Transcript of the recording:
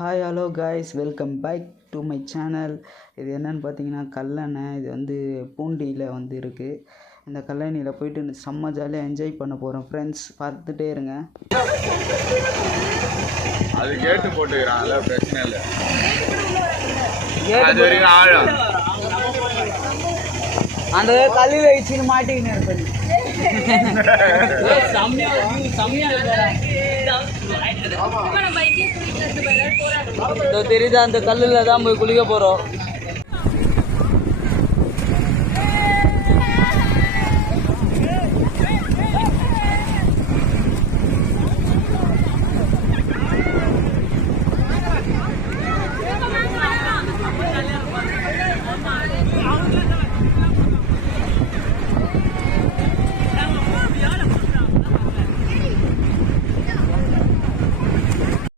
Hi hello guys, welcome back to my channel. இது என்னென்னு பார்த்தீங்கன்னா கல்லணை. இது வந்து பூண்டியில் வந்து இருக்குது. இந்த கல்லணையில் போயிட்டு செம்ம ஜாலியாக என்ஜாய் பண்ண போகிறோம் ஃப்ரெண்ட்ஸ். பார்த்துட்டே இருங்க. அது கேட்டு போட்டுக்கிறான்ல, பிரச்சனை இல்லை. அது வரைக்கும் ஆழம் அந்த கல்லில் வச்சுன்னு மாட்டிக்கின்னு இருப்பேன். தெரியுதா, அந்த கல்லில் தான் போய் குளிக்க போகிறோம்.